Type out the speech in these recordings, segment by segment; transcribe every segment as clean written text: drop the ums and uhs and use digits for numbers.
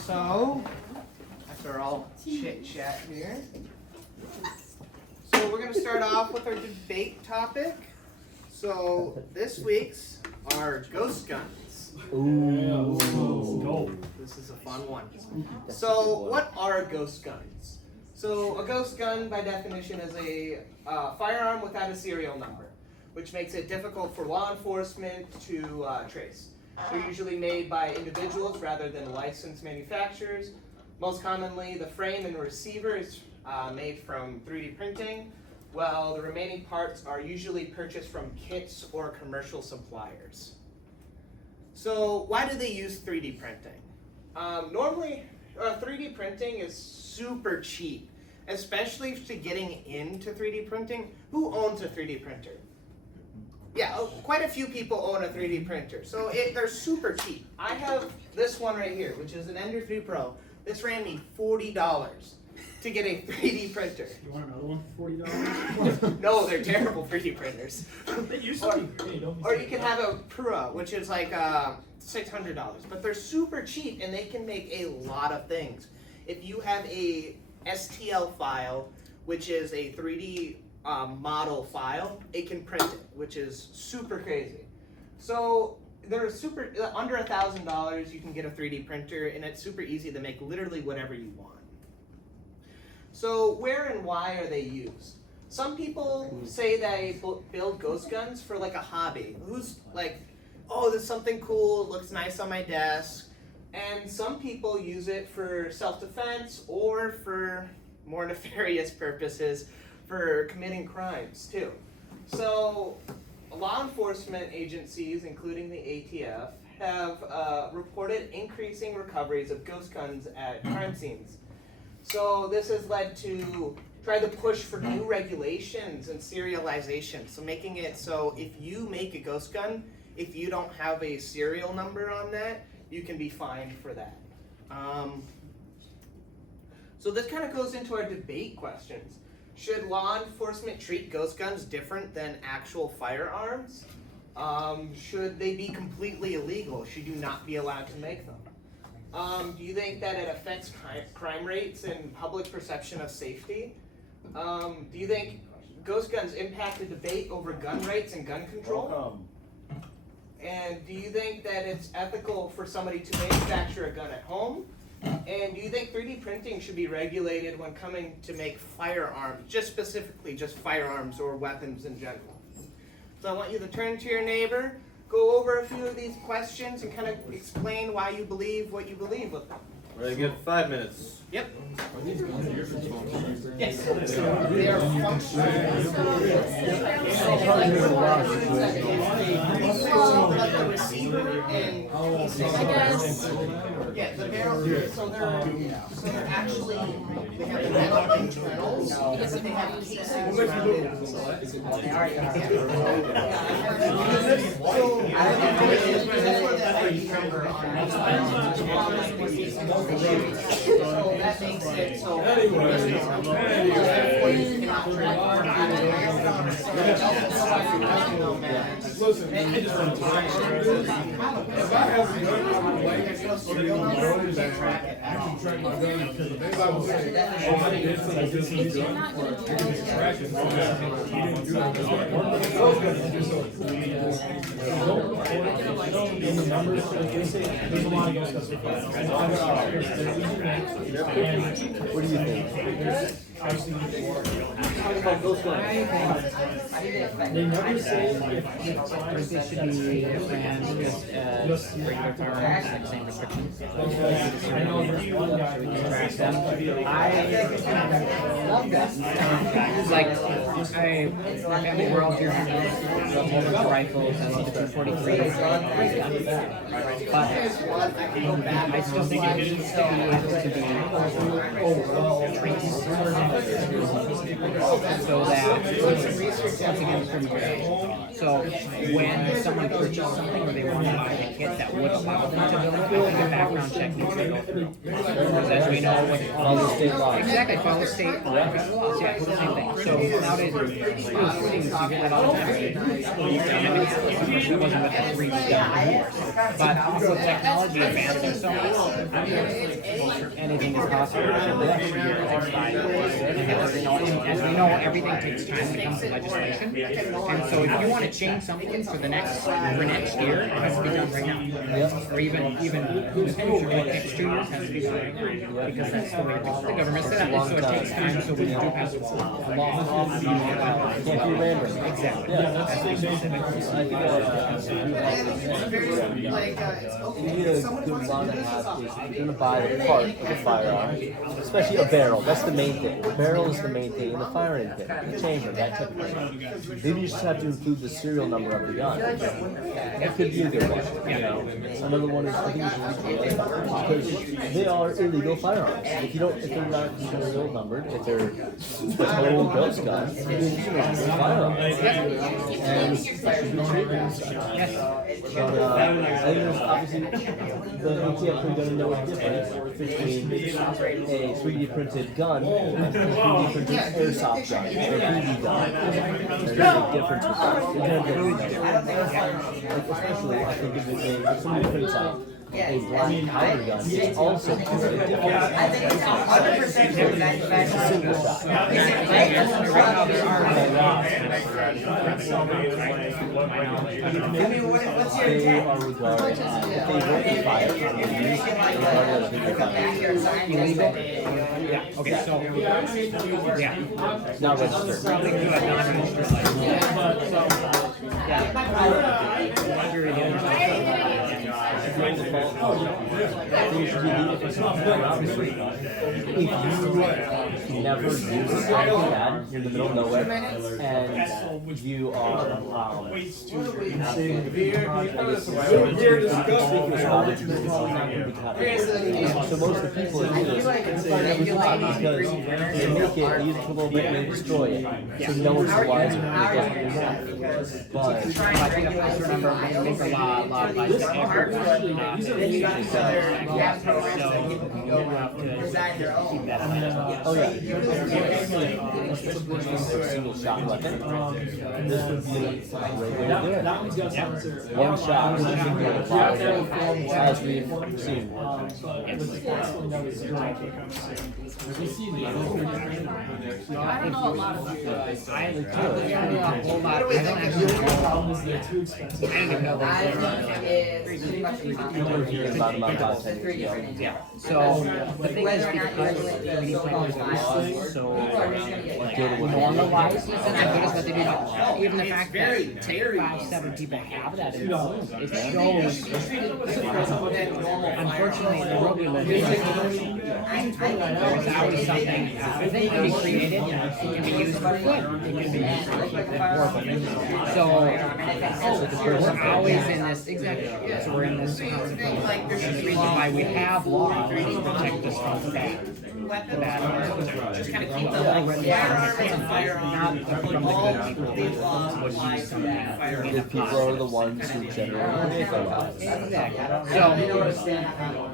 So, after all chit chat here, so we're going to start off with our debate topic. So this week's are ghost guns. Ooh. This is a fun one. So what are ghost guns? So a ghost gun, by definition, is a firearm without a serial number, which makes it difficult for law enforcement to trace. They're usually made by individuals rather than licensed manufacturers. Most commonly, the frame and receiver is made from 3D printing, while the remaining parts are usually purchased from kits or commercial suppliers. So why do they use 3D printing? Normally, 3D printing is super cheap, especially to getting into 3D printing. Who owns a 3D printer? Yeah, quite a few people own a 3D printer, so they're super cheap. I have this one right here, which is an Ender 3 Pro. This ran me $40 to get a 3D printer. You want another one for $40? No, they're terrible 3D printers. They used to be great. Or you can have a Pro, which is like $600, but they're super cheap and they can make a lot of things. If you have a STL file, which is a 3D model file, it can print it, which is super crazy. So they're super, under $1,000 you can get a 3D printer, and it's super easy to make literally whatever you want. So where and why are they used? Some people say they build ghost guns for like a hobby. Who's like, oh, this is something cool, it looks nice on my desk. And some people use it for self-defense or for more nefarious purposes, for committing crimes too. So law enforcement agencies, including the ATF, have reported increasing recoveries of ghost guns at crime scenes. So this has led to try to push for new regulations and serialization. So making it so if you make a ghost gun, if you don't have a serial number on that, you can be fined for that. So this kind of goes into our debate questions. Should law enforcement treat ghost guns different than actual firearms? Should they be completely illegal? Should you not be allowed to make them? Do you think that it affects crime rates and public perception of safety? Do you think ghost guns impact the debate over gun rights and gun control? And do you think that it's ethical for somebody to manufacture a gun at home? And do you think 3D printing should be regulated when coming to make firearms, just specifically just firearms or weapons in general? So I want you to turn to your neighbor, go over a few of these questions and kind of explain why you believe what you believe with them. Ready, get 5 minutes. Yep. Are these guns your phones? Yes. They are functional. Like the receiver and yeah, the barrel. So they're actually they have the metal internals, but they have casings around it. They are. So that makes it so you cannot Listen, I just want to if I have a gun on my leg, I can track my gun. If I was saying, oh, I did something, I did some gun, I can just track it. He didn't do it. Those guns just so in the numbers, there's a lot of ghost guns. What do you think? They never say if they should be banned just regular firearms, like same restrictions. I know there's one guy who can Track them. I love guns. Like, my family grew up here in multiple rifles. I love the 243. But I still think it needs to be able to be overall traced. So that, once again, it's from your age. So when someone purchases something or they want to buy the kit that would allow them to build it, I think a background check needs to go through. Because as we know, with Follow state law. exactly, follow state laws, yeah, it's the same thing. So nowadays, students, you hear that all the time. It wasn't with the 3D done before. But with technology advancing so much, anything is possible. So the 3 years takes 5 years. And as we know, everything takes time when it comes to legislation. And so if you want to change something for next year, it has to be done right now. Or even in the future, like next 2 years has to be done right now. Because that's the way the government set up. So it takes time. So when you do pass a law, Can't be random. exactly. You need a good law to have is if you're gonna buy the part of the firearm, especially a barrel. That's the main thing. The barrel is the main thing, and the firing pin, the chamber, that type of thing. Then you just have to include the serial number of the gun. That could be a good one. You know, another one is I think it's illegal because they are illegal firearms. If they're not serial numbered, if they're a total ghost gun, it's just a firearm. And it should be treated as such. But I think there's obviously the ATF are going to know the difference between a 3D printed gun and a 3D printed airsoft gun or a BB gun. There's a big difference with that. They're going to know. Especially, I think if somebody prints out a black powder gun, it's also a different. I think it's 100% true that It's a single shot. I mean, what's your They intent? are regarded as, if they work with fire, they're regarded as legal fire. Illegal? Yeah, okay, so, yeah. Not registered. Probably do a non-registered license. Things should be legal for something, obviously. If you never use it like that, you're in the middle of nowhere, and you are, so most of the people that do this, because they make it, they use it for a little bit, and they destroy it. So no one's the wiser, it doesn't work. But I remember I make a lot of license oh yeah, for a single shot weapon, this would be a great way to do it. One shot, as we've seen. I don't know a lot about this. I don't a whole lot. I don't actually know. I don't even know yeah. So the thing is because we planners are laws, so normalized, it's not good as what they do now. Even the fact that 5-7 people have that, it shows. Unfortunately, in the world we live in, there's always something. If it can be created, it can be used for good. It can be used for good. So we're always in this, exactly. So we're in this. There's a reason why we have laws to protect us from bad. Just kind of keep the firearm as a firearm. Not from the good people. Apply to firearm. The people are the ones who generally make the laws. Exactly. So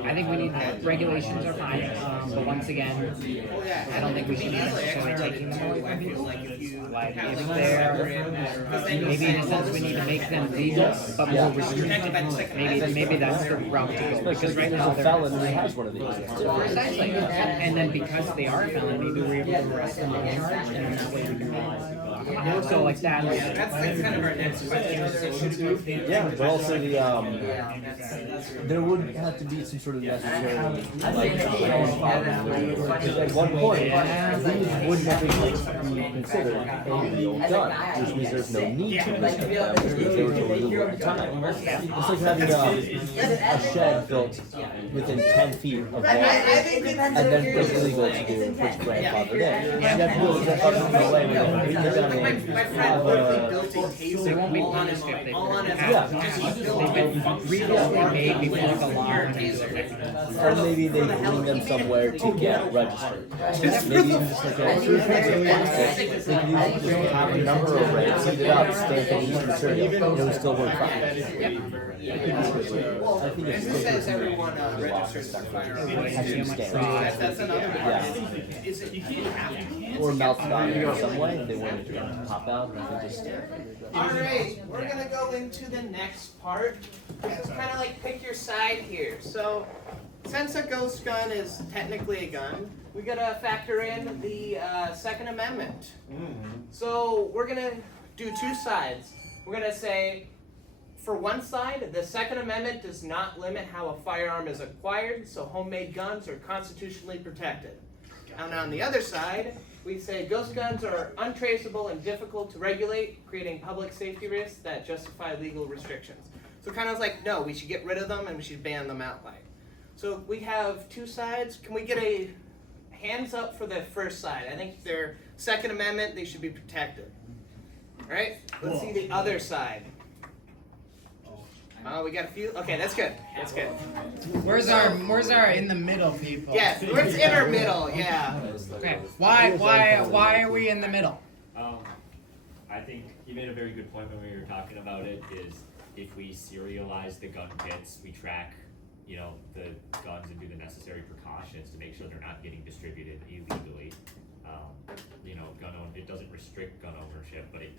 I think we need regulations are fine, but once again, I don't think we should be necessarily taking them away from people. Like if they're maybe in a sense we need to make them legal, but more restricted. Maybe that's the route to go. Because right now There's a felon who has one of these. precisely, and then because they are a felon, maybe we're able to arrest them and charge them, and that way we can so like that. That's kind of our next question. Yeah, but also there would have to be some sort of necessary, at one point, these would never be considered a real gun, which means there's no need to restrict them because they were illegal at the time. It's like having a shed built within 10 feet of water, and then it's illegal to do which grandfather did. You have to go grandfather no way, we're going to bring it down my friend literally built a taser They won't be all on his punished if they all on his Yeah. just They've built been previously made before the law went into taser. effect. Or maybe they bring them somewhere to get registered. Maybe even just like a food printing plastic. They can use just have a number of rates, heat it up, stamp it into the cereal, and it would still work fine. I think it's This says everyone registers their firearm. That's another one. Is it, you can't have Or melt it on in some way if they want it to pop out. You can just Alright, we're gonna go into the next part. This is kind of like pick your side here. So, since a ghost gun is technically a gun, we gotta factor in the Second Amendment. So, we're gonna do two sides. We're gonna say, for one side, the Second Amendment does not limit how a firearm is acquired, so homemade guns are constitutionally protected. And on the other side, we say ghost guns are untraceable and difficult to regulate, creating public safety risks that justify legal restrictions. So kind of like, no, we should get rid of them and we should ban them outright. So we have two sides. Can we get a hands up for the first side? I think their Second Amendment, they should be protected. All right, let's see the other side. We got a few. Okay, that's good. That's good. Where's our in the middle people? Yeah, it's in our middle. Yeah. Okay. Why are we in the middle? I think you made a very good point when we were talking about it, is if we serialize the gun kits, we track, you know, the guns and do the necessary precautions to make sure they're not getting distributed illegally. You know, it doesn't restrict gun ownership, but it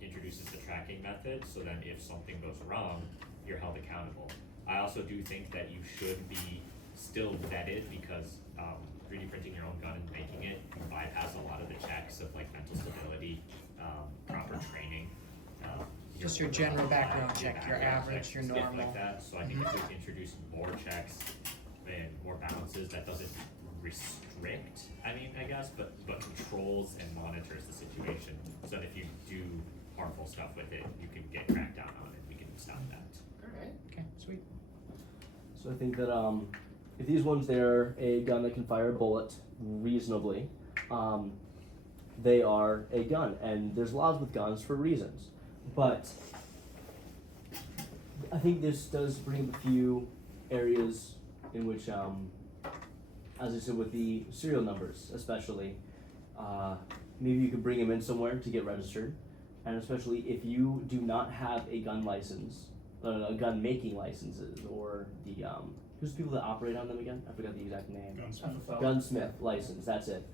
introduces the tracking method, so then if something goes wrong, you're held accountable. I also do think that you should be still vetted, because 3D printing your own gun and making it, you bypass a lot of the checks of like mental stability, proper training. Just your general background check, your average, checks your and stuff normal. like that. So I think if we introduce more checks and more balances, that doesn't restrict, I guess, but controls and monitors the situation, so that if you do harmful stuff with it, you can get cracked down on it. We can stop that. Alright. Okay, sweet. So I think that if these ones, they're a gun that can fire a bullet reasonably, they are a gun, and there's laws with guns for reasons. But I think this does bring up a few areas in which, as I said, with the serial numbers especially, maybe you could bring them in somewhere to get registered, and especially if you do not have a gun license, a gun making licenses, or the who's the people that operate on them again? I forgot the exact name. Gunsmith license. That's it.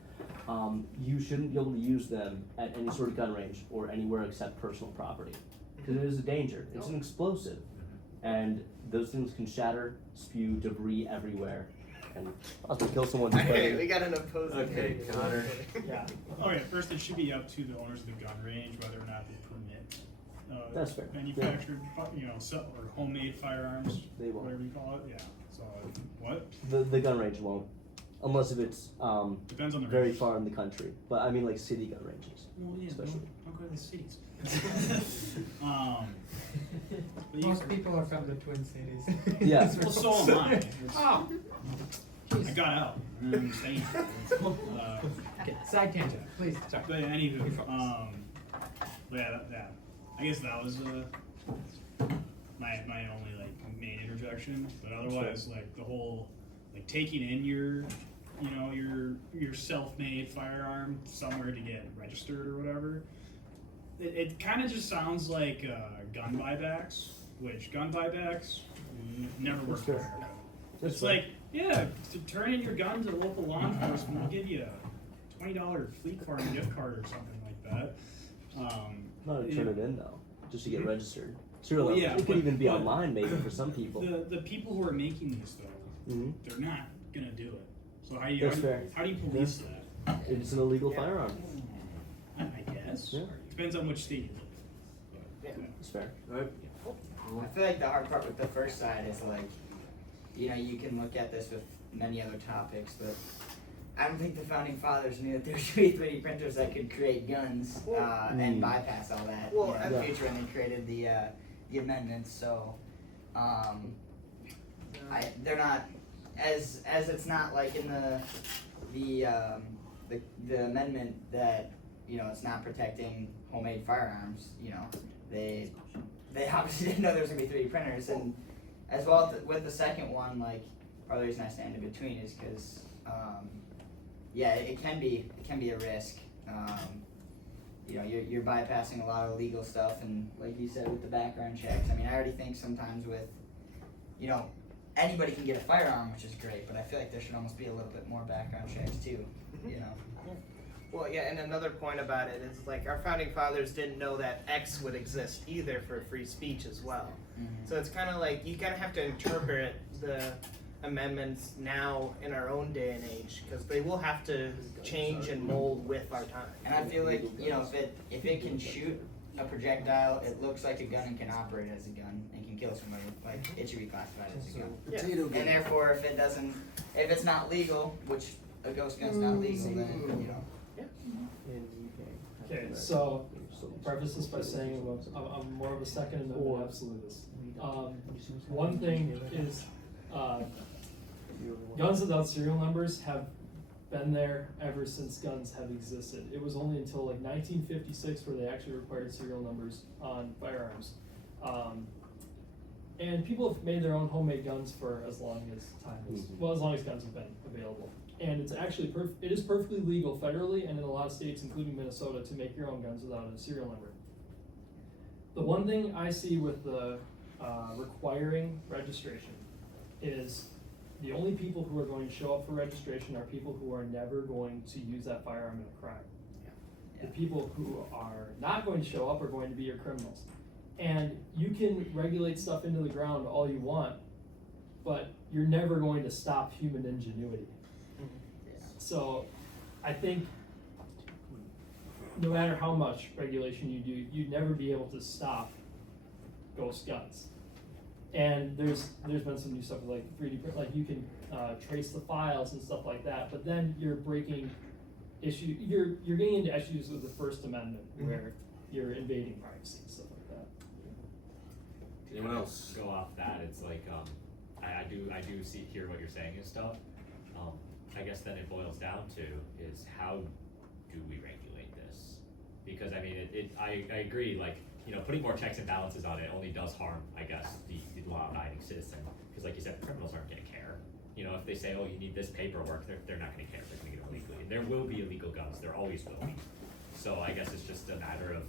You shouldn't be able to use them at any sort of gun range or anywhere except personal property, because it is a danger. It's an explosive, and those things can shatter, spew debris everywhere, and possibly kill someone. Okay, we got an opposing. Okay, Connor. Yeah. Okay, first it should be up to the owners of the gun range whether or not they permit That's fair. manufactured, or homemade firearms, They won't. whatever you call it. Yeah. So what? The gun range won't, unless if it's Depends on the very range. far in the country. But I mean, like city gun ranges. Well, yeah, especially. don't go to the cities. But you, Most people are from the Twin Cities. Yeah. well, so am I. Oh. I got out. I'm staying. Okay, side tangent, please. Sorry. But anywho, but yeah, I guess that was my only like main interjection. But otherwise, like the whole like taking in your self-made firearm somewhere to get registered or whatever. It kind of just sounds like gun buybacks, which gun buybacks never work for America. It's like, yeah, to turn in your gun to the local law enforcement, we'll give you a $20 Fleet Farm gift card or something like that. Not to turn it in though, just to get registered. Serial Well, numbers. yeah, It could even be but- online maybe for some people. The people who are making these though, Mhm. they're not gonna do it. So how do you That's fair. how do you police that? It's an illegal firearm. I guess. Yeah. Depends on which state you live. It's fair. I feel like the hard part with the first side is like, you can look at this with many other topics, but I don't think the founding fathers knew that there should be 3D printers that could create guns and bypass all that in the future when they created the amendments. So they're not as it's not like in the amendment that you know, it's not protecting homemade firearms, you know, they obviously didn't know there was gonna be 3D printers, and as well with the second one, like, part of the reason I stand in between is because, yeah, it can be a risk. You know, you're bypassing a lot of legal stuff, and like you said with the background checks, I mean, I already think sometimes with, you know, anybody can get a firearm, which is great, but I feel like there should almost be a little bit more background checks too, you know. Well, yeah, and another point about it is like our founding fathers didn't know that X would exist either for free speech as well. Mhm. So it's kind of like you kind of have to interpret the amendments now in our own day and age because they will have to change and mold with our time. And I feel like, you know, if it can shoot a projectile, it looks like a gun and can operate as a gun and can kill somebody, like, it should be classified as a gun. Yeah. And therefore, if it's not legal, which a ghost gun's not legal, then, you know. Okay, so I'll preface this by saying I'm more of a Second Amendment absolutist. One thing is, guns without serial numbers have been there ever since guns have existed. It was only until like 1956 where they actually required serial numbers on firearms. And people have made their own homemade guns for as long as as long as guns have been available. And it's actually it is perfectly legal federally and in a lot of states, including Minnesota, to make your own guns without a serial number. The one thing I see with the requiring registration is the only people who are going to show up for registration are people who are never going to use that firearm in a crime. The people who are not going to show up are going to be your criminals. And you can regulate stuff into the ground all you want, but you're never going to stop human ingenuity. So I think no matter how much regulation you do, you'd never be able to stop ghost guns. And there's been some new stuff like 3D print, like you can trace the files and stuff like that, but then you're breaking you're getting into issues with the First Amendment where you're invading privacy and stuff like that. Anyone else? Go off that, it's like, I do hear what you're saying and stuff. I guess then it boils down to is how do we regulate this? Because I mean, I agree, like, you know, putting more checks and balances on it only does harm, I guess, the law-abiding citizen. Because like you said, criminals aren't gonna care. You know, if they say, oh, you need this paperwork, they're not gonna care, they're gonna get it illegally. There will be illegal guns, there always will be. So I guess it's just a matter of,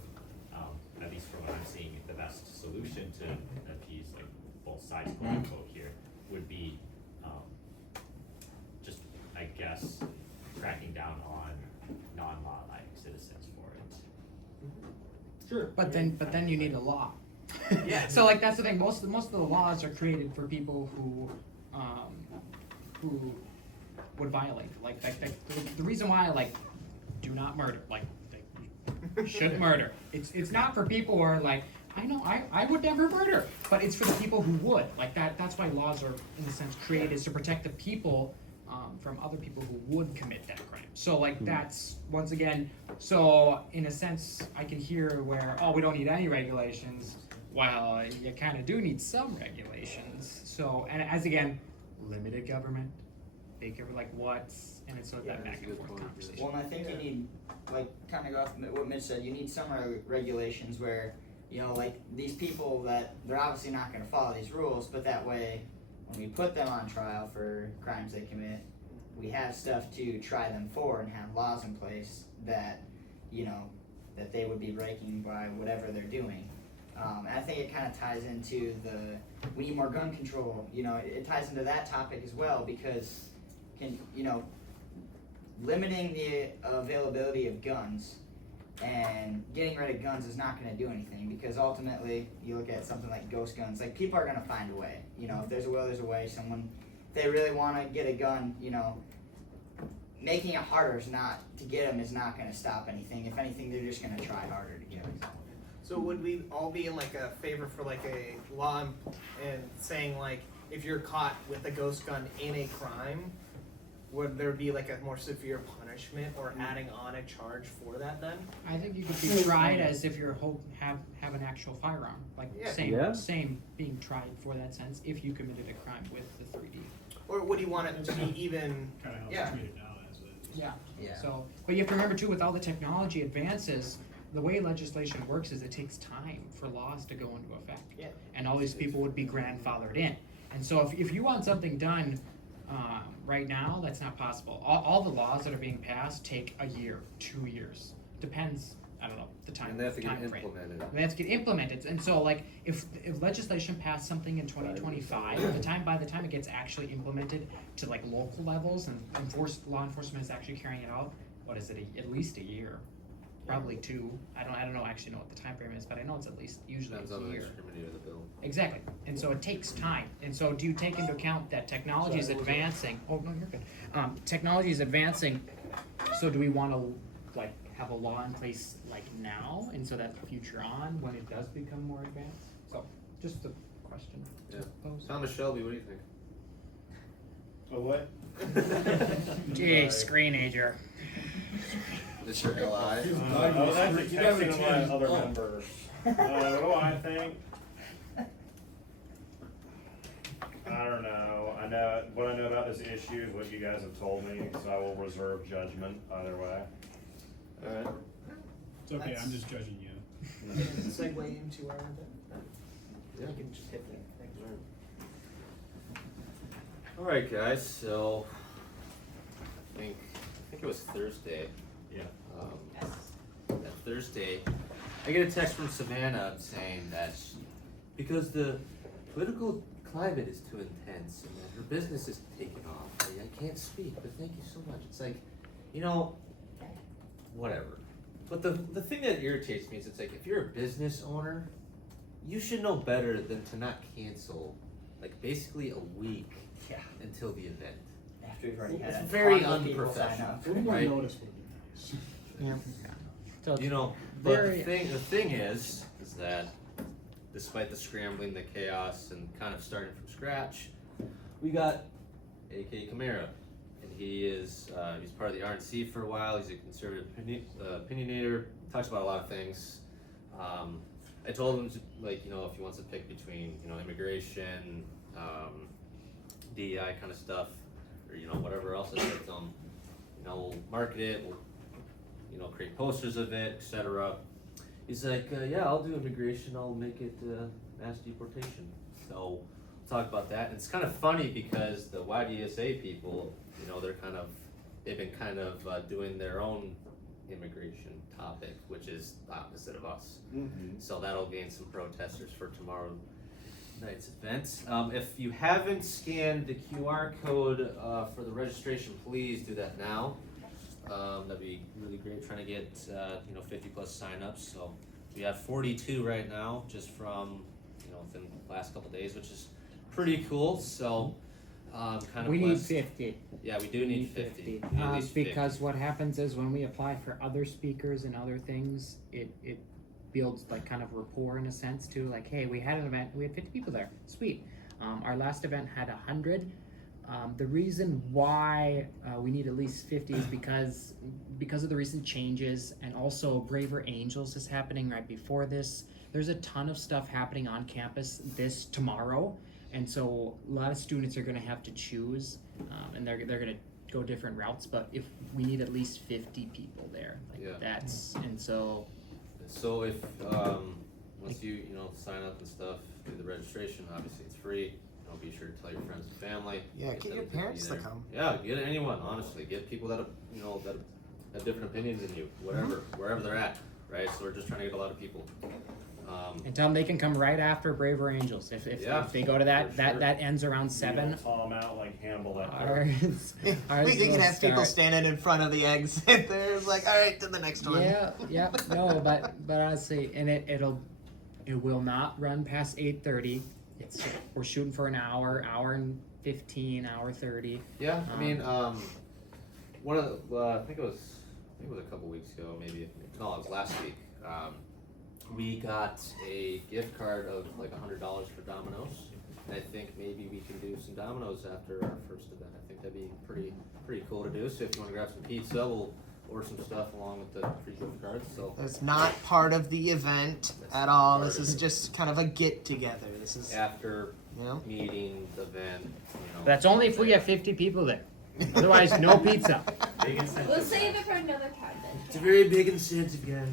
at least from what I'm seeing, the best solution to appease like both sides, quote unquote, here, would be just, I guess, cracking down on non-law-abiding citizens for it. Sure. But then you need a law. Yeah. So like that's the thing. Most of the laws are created for people who would violate. Like the reason why like do not murder. Like they shouldn't murder. It's not for people who are like, I know I would never murder, but it's for the people who would. Like that's why laws are in a sense created, is to protect the people from other people who would commit that crime. So like that's once again. So in a sense, I can hear where we don't need any regulations. Well, you kind of do need some regulations. So and as again, limited government, big government, like what's and it's sort of that back and forth conversation. Well, and I think you need, like, kind of go off what Mitch said, you need some regulations where, you know, like, these people that, they're obviously not going to follow these rules, but that way, when we put them on trial for crimes they commit, we have stuff to try them for and have laws in place that, you know, that they would be breaking by whatever they're doing. And I think it kind of ties into we need more gun control, you know, it ties into that topic as well, because, you know, limiting the availability of guns and getting rid of guns is not going to do anything, because ultimately you look at something like ghost guns, like people are going to find a way, you know, if there's a will, there's a way. Someone, if they really want to get a gun, you know, making it harder to get them is not going to stop anything. If anything, they're just going to try harder to get them. So would we all be in like a favor for like a law and saying like if you're caught with a ghost gun in a crime, would there be like a more severe punishment or adding on a charge for that then? I think you could be tried as if you're have an actual firearm, like same being tried for that sense if you committed a crime with the 3D. Or would you want it to be even? Kind of how Yeah. it's treated now as it is. Yeah. Yeah. So, but you have to remember too, with all the technology advances, the way legislation works is it takes time for laws to go into effect. Yeah. And all these people would be grandfathered in. And so if you want something done right now, that's not possible. All the laws that are being passed take a year, 2 years. Depends, I don't know, the time. And they have to get time frame. implemented. They have to get implemented. And so like if legislation passed something in 2025, by the time it gets actually implemented to like local levels and law enforcement is actually carrying it out, what is it, at least a year? Probably 2. I don't know actually know what the time frame is, but I know it's at least usually Depends a on the year. extremity of the bill. Exactly, and so it takes time. And so do you take into account that technology is advancing? Oh no, you're good. Technology is advancing. So do we want to like have a law in place like now, and so that the future on when it does become more advanced? So just a question. Yeah. To pose. Thomas Shelby, what do you think? Oh, what? Gee, screenager. This your LI? Oh, that's a texting of my other members. What do I think? I don't know. What I know about this issue is what you guys have told me, so I will reserve judgment either way. Alright. It's okay, I'm just judging you. Segue into our event. Yeah. You can just hit that. Thanks. Alright guys, so I think it was Thursday. Yeah. That Thursday, I get a text from Savannah saying that because the political climate is too intense and that her business is taking off. I can't speak, but thank you so much. It's like, whatever. But the thing that irritates me is it's like if you're a business owner, you should know better than to not cancel like basically a week until the event. After we've already had It's a very ton of people sign unprofessional. up. A little more Right. notice would be nice. Yeah. So But very- the thing is that despite the scrambling, the chaos, and kind of starting from scratch, we got A.K. Camara, and he's part of the RNC for a while. He's a conservative opinionator. Talks about a lot of things. I told him if he wants to pick between immigration, DEI kind of stuff, or whatever else I said to him. We'll market it. We'll create posters of it, etc. He's like, yeah, I'll do immigration. I'll make it mass deportation. So we'll talk about that. And it's kind of funny because the YDSA people, they've been kind of doing their own immigration topic, which is the opposite of us. Mm-hmm. So that'll gain some protesters for tomorrow night's event. If you haven't scanned the QR code for the registration, please do that now. That'd be really great, trying to get 50 plus signups. So we have 42 right now, just from within the last couple days, which is pretty cool. So kind of we need blessed. 50. Yeah, we do need 50. We need at least 50. Because what happens is when we apply for other speakers and other things, it builds like kind of rapport in a sense too. Like, hey, we had an event, we had 50 people there. Sweet. Our last event had 100. The reason why we need at least 50 is because of the recent changes, and also Braver Angels is happening right before this. There's a ton of stuff happening on campus tomorrow, and so a lot of students are going to have to choose, and they're going to go different routes. But if we need at least 50 people there, and so. So if once you sign up and stuff, do the registration. Obviously, it's free. Be sure to tell your friends and family. Yeah, get your them to be parents to there. come. Yeah, get anyone. Honestly, get people that that have different opinions than you. Wherever they're at, right? So we're just trying to get a lot of people. And tell them they can come right after Braver Angels. If they go to that, for sure. that ends around 7. Tom out like Hannibal at Ours We can will have people start. standing in front of the exit. There's like, all right, to the next one. Yeah, no, but honestly, and it will not run past 8:30. We're shooting for an hour and 15, hour 30. Yeah, I mean, one of the I think it was a couple weeks ago, maybe it was last week. We got a gift card of like $100 for Domino's, and I think maybe we can do some Domino's after our first event. I think that'd be pretty cool to do. So if you want to grab some pizza, we'll order some stuff along with the free gift cards. So It's not part of the event at all. This is just kind of a get together. This is after Yeah. meeting, the event, That's only if we have 50 people there. Otherwise, no pizza. We'll save it for another time then. It's a very big incentive, guys.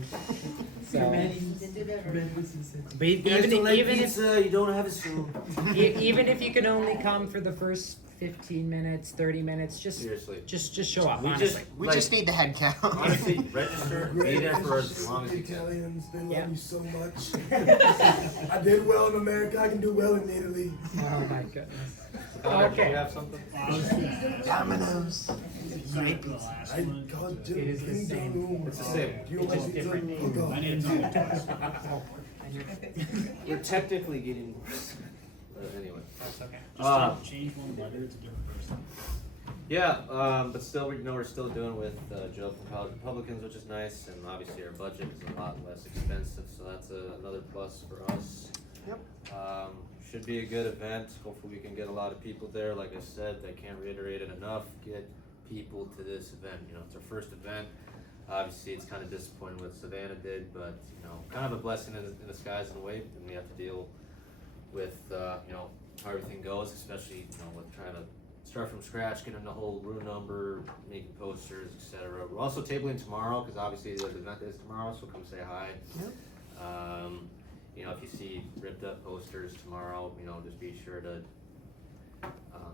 So, but You guys even don't like even if pizza, you don't have a soul. even if you can only come for the first 15 minutes, 30 minutes, Seriously. just show up. We Honestly. We Like, just need the head count. honestly, register, be there for as long as The you can. Italians, they love Yeah. me so much. I did well in America, I can do well in Italy. Oh my goodness. Connor, do Okay. you have something? Domino's. Great pizza. I called Jim It is the King same. Jong-un. It's the same. Do you like pizza? Fuck off. I didn't know it twice. We're technically getting worse. But anyway. That's okay. Just change one letter, it's a different person. Yeah, but still, we're still doing with Joe from College Republicans, which is nice, and obviously our budget is a lot less expensive, so that's another plus for us. Yep. Should be a good event. Hopefully, we can get a lot of people there. Like I said, I can't reiterate it enough. Get people to this event. You know, it's our first event. Obviously, it's kind of disappointing what Savannah did, but kind of a blessing in disguise in a way. And we have to deal with how everything goes, especially with trying to start from scratch, getting the whole room number, making posters, etc. We're also tabling tomorrow because obviously the event is tomorrow, so come say hi. Yep. If you see ripped up posters tomorrow, just be sure to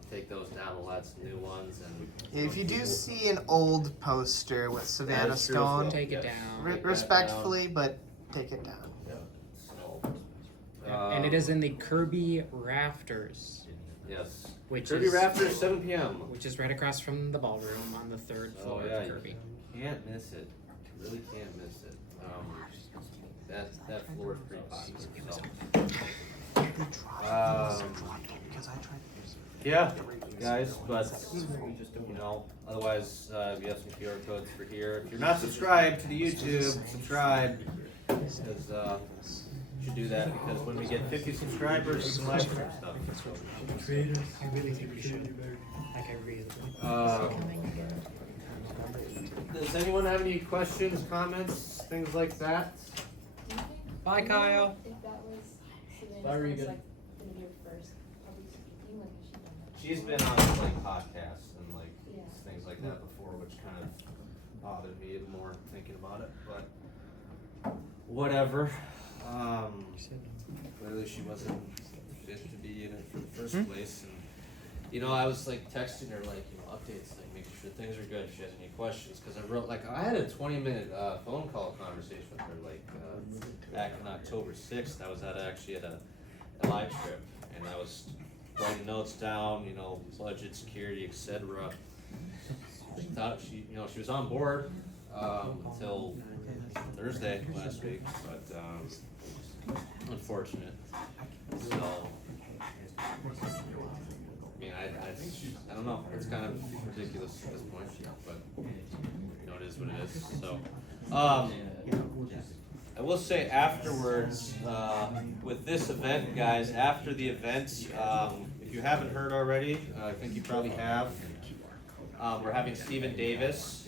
take those down. We'll add some new ones. And If you do see an old poster with Savannah That's true as Stone, well. Take it Yes. down. Take that respectfully, but take it down. So, And it is in the Kirby Rafters, yes. which Kirby is Raptors, 7 p.m. which is right across from the ballroom on the third floor yeah, of Kirby. you can't miss it. You really can't miss it. That floor is pretty popular. Yeah, guys, but otherwise, we have some QR codes for here. If you're not subscribed to the YouTube, subscribe, because you should do that, because when we get 50 subscribers, we can live stream stuff. So, I really think we should. Like I really. does anyone have any questions, comments, things like that? Bye, Kyle. If that was Savannah's Bye, Regan. like gonna be her first public speaking, like has she done that? She's been on podcasts and Yeah. things like that before, which kind of bothered me more thinking about it. But whatever. Clearly, she wasn't fit to be in it for the first place. And I was texting her updates, making sure things are good. If she has any questions, because I wrote I had a 20-minute phone call conversation with her back on October 6th. I was actually at a live trip, and I was writing notes down, budget, security, etc. She thought she was on board until Thursday last week, but unfortunate. So, I don't know. It's kind of ridiculous at this point, but it is what it is. So, I will say afterwards, with this event, guys, after the event, if you haven't heard already, I think you probably have, we're having Stephen Davis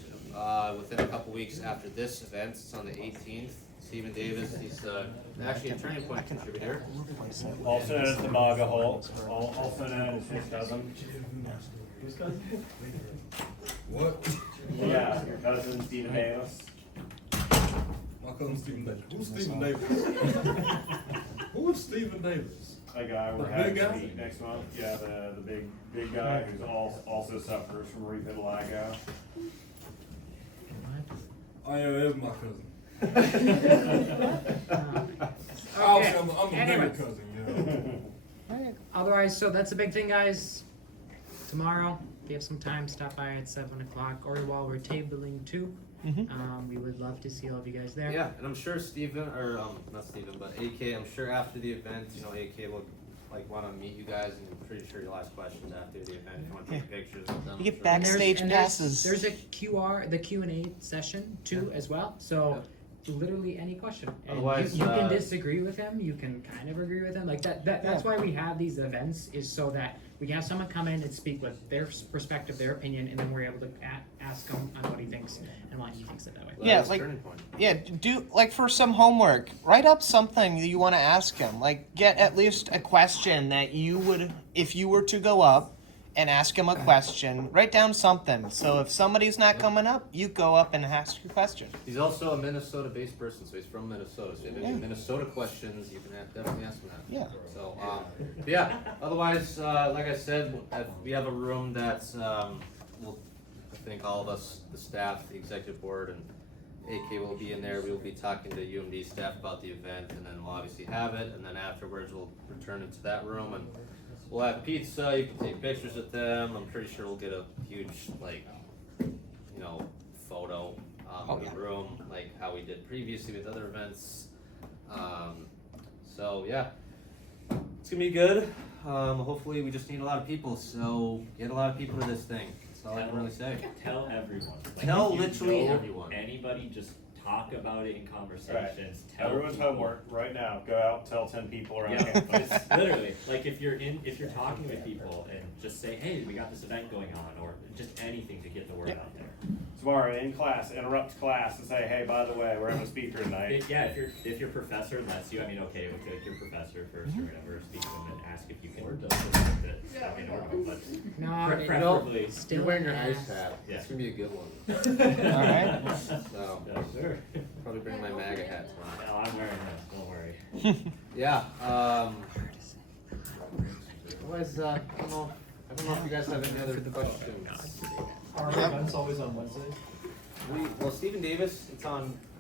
within a couple weeks after this event. It's on the 18th. Stephen Davis, he's actually a Turning Point contributor. Also known as the MAGA Hulk, also known as his cousin. Whose cousin? What? Yeah, your cousin Stephen Davis. My cousin Stephen Davis. Who's Stephen Davis? Who is Stephen Davis? A guy we're The having big to guy? meet next month. Yeah, the big guy who's also suffers from vitiligo. Oh yeah, that's my cousin. Okay. I'm the Anyway. bigger cousin, Otherwise, so that's a big thing, guys. Tomorrow, if you have some time, stop by at 7 o'clock, or while we're tabling too. We would love to see all of you guys there. Yeah, and I'm sure Stephen, or not Stephen, but AK, I'm sure after the event, AK will want to meet you guys, and I'm pretty sure you'll ask questions after the event if you want to take pictures with them. You get I'm sure. back- And Backstage there's passes. There's a the Q&A session too as well. So literally any question. And Otherwise, you can disagree with him. You can kind of agree with him. That's why we have these events, is so that we can have someone come in and speak with their perspective, their opinion, and then we're able to ask him on what he thinks and why he thinks it that way. Well, Yeah, that's like- Turning Point. Yeah, do for some homework. Write up something that you want to ask him. Get at least a question that you would, if you were to go up and ask him a question. Write down something. So if somebody's not coming up, you go up and ask your question. He's also a Minnesota-based person, so he's from Minnesota. So if you have any Minnesota questions, you can definitely ask him that. Yeah. So, but yeah. Otherwise, like I said, we have a room that's, we'll, I think all of us, the staff, the executive board, and AK will be in there. We will be talking to UMD staff about the event, and then we'll obviously have it. And then afterwards, we'll return into that room, and we'll have pizza. You can take pictures with them. I'm pretty sure we'll get a huge, like, you know, photo of the room, like how we did previously with other events. So yeah, it's gonna be good. Hopefully, we just need a lot of people. So get a lot of people to this thing. That's all I can really say. Tell everyone. Like, Tell if you literally know everyone. Anybody, just talk about it in conversations. Tell Everyone's people. homework right now. Go out, tell 10 people around Yeah, campus. it's literally like if you're talking with people and just say, hey, we got this event going on, or just anything to get the word out there. Tomorrow in class, interrupt class and say, hey, by the way, we're having a speaker tonight. If your professor lets you, I mean, okay, we'll take your professor first or whatever, speak to him and ask if you can it in order, but No, preferably. You're wearing your ice hat. Yeah. It's gonna be a good one. Alright. So Yeah, sure. probably bring my MAGA hat tomorrow. No, I'm wearing that. Don't worry. Yeah. Otherwise, I don't know if you guys have any other questions. Are our events always on Wednesdays? Well, Stephen Davis,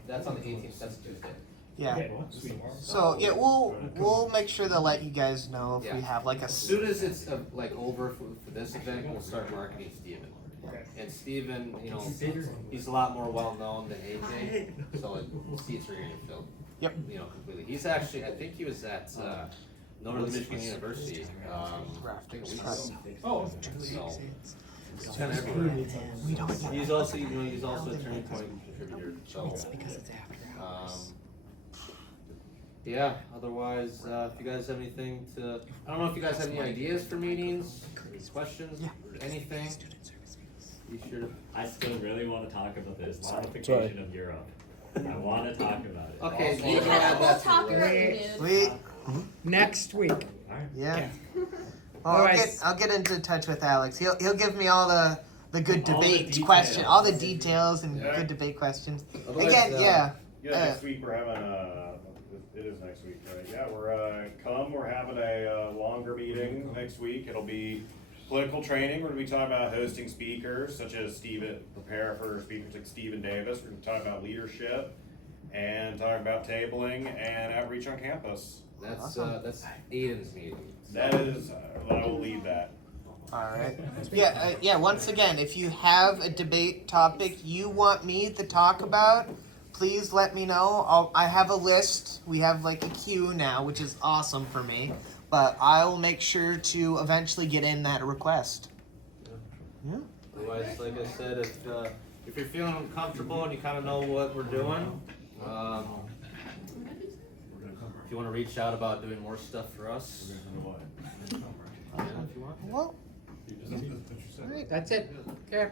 that's on the 18th. That's Tuesday. Yeah. Okay, sweet. So yeah, we'll make sure to let you guys know if we Yeah. have like a. As soon as it's like over for this event, we'll start marketing Steven. And Steven, you know, he's a lot more well known than AJ, so seats are gonna get filled. Yep. You know, completely. He's actually, I think he was at Northern Michigan University. I think a week ago. Oh. So it's kind of everywhere. He's also, you know, he's also a Turning Point contributor. So. Yeah, otherwise, if you guys have anything to, I don't know if you guys have any ideas for meetings, questions, anything. Be sure to. I still really want to talk about this modification of Europe. I want to talk about it. Okay, You can have a whole talker dude. We next week. yeah. Well, Alright. I'll get into touch with Alex. He'll give me all the good All the debate details. questions, all the details and Yeah. good debate questions. Otherwise, Again, yeah. Yeah, next week we're having it is next week, right? Yeah, we're having a longer meeting next week. It'll be political training. We're gonna be talking about hosting speakers such as prepare for speakers like Stephen Davis. We're gonna talk about leadership and talk about tabling and outreach on campus. That's Aiden's meeting. That is, I will lead that. All right. Yeah. Yeah. Once again, if you have a debate topic you want me to talk about, please let me know. I have a list. We have like a queue now, which is awesome for me. But I will make sure to eventually get in that request. Yeah. Otherwise, like I said, if you're feeling comfortable and you kind of know what we're doing, if you want to reach out about doing more stuff for us, if you want. Well. All right. That's it. Okay.